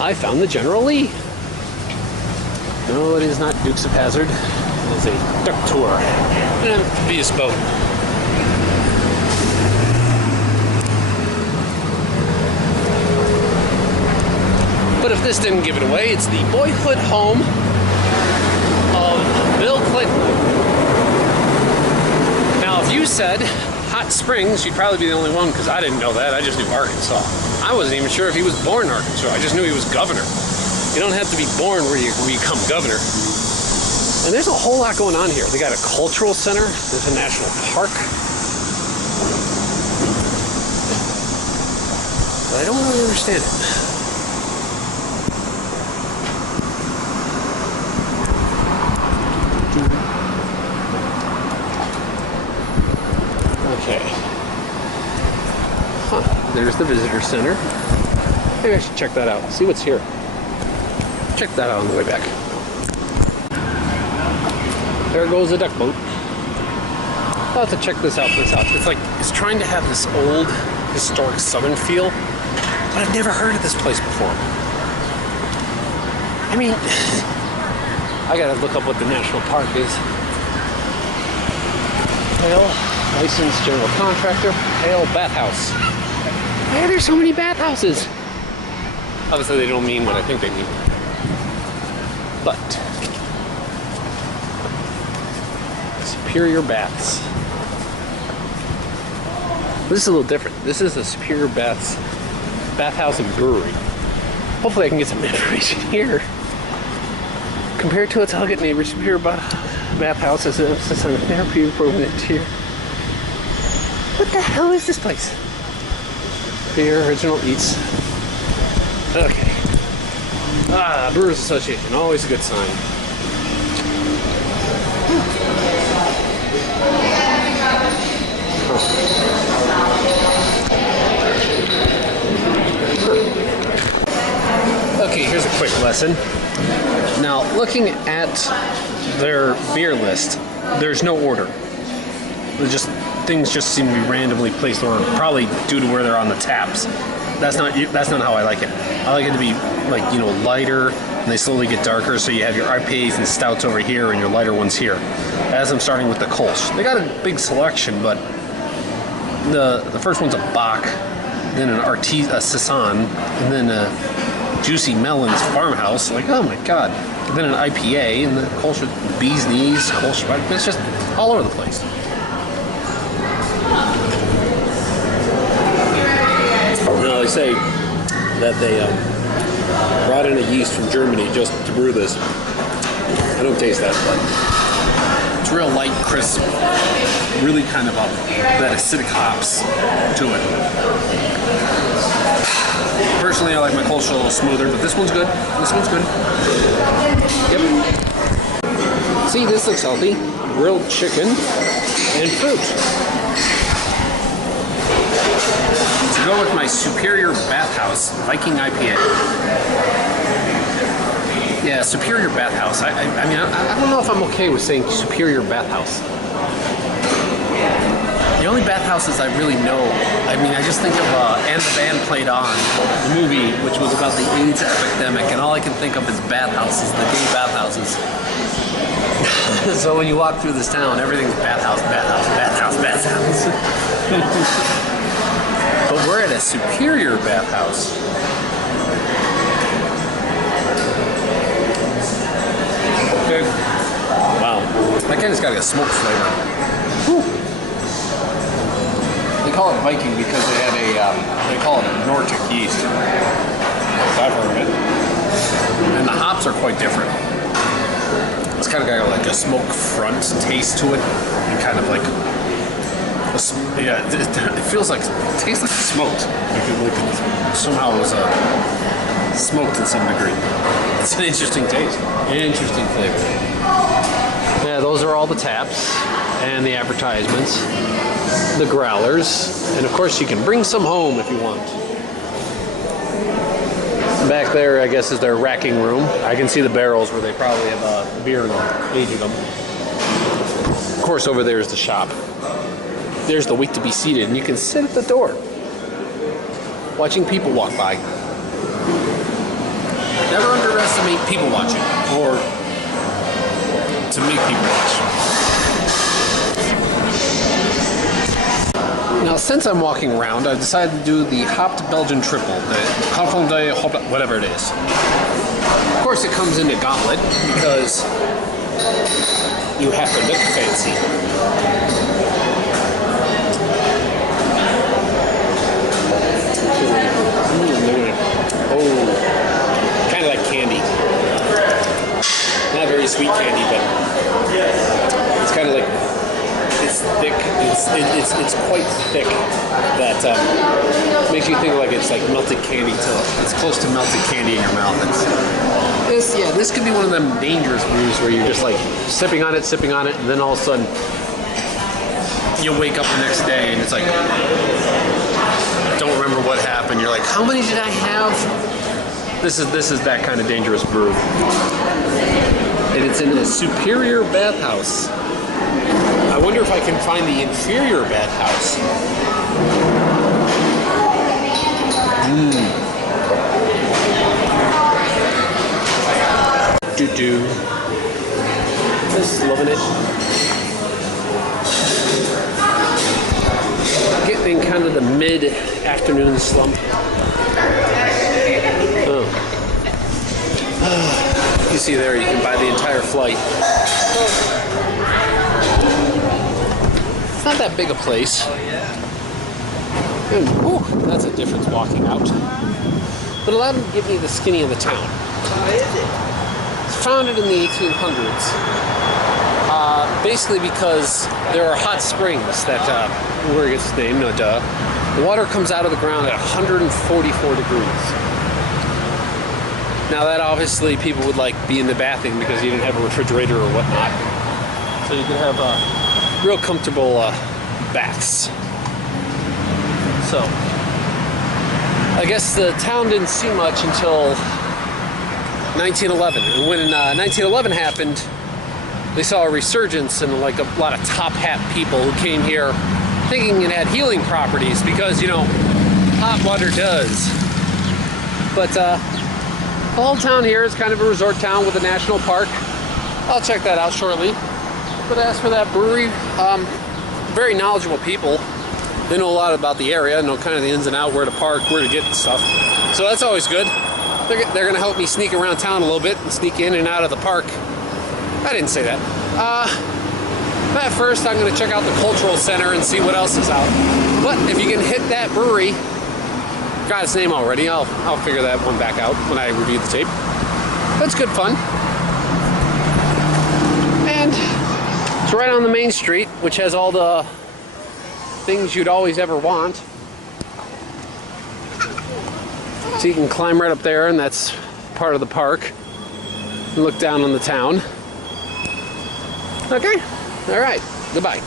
I found the General Lee. No, it is not Dukes of Hazzard. It is a duck tour. An amphibious boat. But if this didn't give it away, it's the boyhood home of Bill Clinton. Now, if you said Hot Springs, you'd probably be the only one, because I didn't know that. I just knew Arkansas. I wasn't even sure if he was born in Arkansas. I just knew he was governor. You don't have to be born where you become governor. And there's a whole lot going on here. They got a cultural center. There's a national park. But I don't really understand it. Okay. Huh. There's the visitor center. Maybe I should check that out. See what's here. Check that out on the way back. There goes the duck boat. I'll have to check this out. It's trying to have this old, historic southern feel, but I've never heard of this place before. I mean, I gotta look up what the national park is. Hale, licensed general contractor, Hale Bathouse. Why are there so many bathhouses? Obviously they don't mean what I think they mean. But Superior Baths. This is a little different. This is the Superior Baths Bathouse and Brewery. Hopefully I can get some information here. Compared to its elegant neighbor, Superior Bathhouse has an emphasis on the therapeutic program here. What the hell is this place? Beer, original eats. Okay. Brewers Association, always a good sign. Okay, here's a quick lesson. Now, looking at their beer list, there's no order. Things just seem to be randomly placed in order, probably due to where they're on the taps. That's not how I like it. I like it to be lighter, and they slowly get darker. So you have your IPAs and stouts over here, and your lighter ones here. As I'm starting with the Kolsch, they got a big selection, but the first one's a Bach, then a Saison, and then a Juicy Melons Farmhouse. Like, oh my god! And then an IPA, and the Kolsch with Bee's Knees, Kolsch. It's just all over the place. Now, they say that they brought in a yeast from Germany just to brew this. I don't taste that, but it's real light, crisp, really kind of that acidic hops to it. Personally, I like my Kolsch a little smoother, but this one's good. This one's good. Yep. See, this looks healthy. Grilled chicken and fruit. To go with my Superior Bathouse Viking IPA. Yeah, Superior Bathouse. I mean, I don't know if I'm okay with saying Superior Bathouse. The only bathhouses I really know, I mean, I just think of And the Band Played On, the movie, which was about the AIDS epidemic, and all I can think of is bathhouses, the gay bathhouses. So when you walk through this town, everything's bathhouse, bathhouse, bathhouse, bathhouse. But we're at a Superior Bathouse. Okay. Wow. That kind of got a smoked flavor. Whew. They call it Viking because they have they call it a Nordic yeast. I've heard of it. And the hops are quite different. It's kind of got like a smoke front taste to it. And kind of like it feels like, it tastes like smoked. Like somehow it was smoked in some degree. It's an interesting taste. Interesting flavor. Yeah, those are all the taps and the advertisements, the growlers, and of course you can bring some home if you want. Back there, I guess, is their racking room. I can see the barrels where they probably have beer in them, aging them. Of course, over there is the shop. There's the wait to be seated, and you can sit at the door watching people walk by. people watching, or to make people watch. Now, since I'm walking around, I've decided to do the hopped Belgian triple, the Confondé, whatever it is. Of course, it comes in a gauntlet because you have to look fancy. Oh, kind of like candy. Not very sweet candy, but it's kind of like, it's thick. It's quite thick. That makes you think like it's like melted candy. It's close to melted candy in your mouth. This could be one of them dangerous brews where you're just like sipping on it, and then all of a sudden you wake up the next day and it's like, don't remember what happened. You're like, how many did I have? This is that kind of dangerous brew. And it's in a superior bathhouse. I wonder if I can find the inferior bathhouse. Do. Just loving it. Getting kind of the mid-afternoon slump. Oh. You see there, you can buy the entire flight. It's not that big a place. And, whew, that's a difference walking out. But allowed them to give me the skinny of the town. It's founded in the 1800s. Basically because there are hot springs that, where it gets its name, no duh. The water comes out of the ground at 144 degrees. Now that obviously people would like be in the bathing because you didn't have a refrigerator or whatnot. So you could have real comfortable baths. So I guess the town didn't see much until 1911. And when 1911 happened, they saw a resurgence and like a lot of top hat people who came here thinking it had healing properties because, you know, hot water does. But the whole town here is kind of a resort town with a national park. I'll check that out shortly. But as for that brewery, very knowledgeable people. They know a lot about the area, know kind of the ins and outs, where to park, where to get stuff. So that's always good. They're going to help me sneak around town a little bit and sneak in and out of the park. I didn't say that. But first, I'm going to check out the cultural center and see what else is out. But if you can hit that brewery, got its name already. I'll figure that one back out when I review the tape. That's good fun. And it's right on the main street, which has all the things you'd always ever want. So you can climb right up there, and that's part of the park. And look down on the town. Okay, all right, goodbye.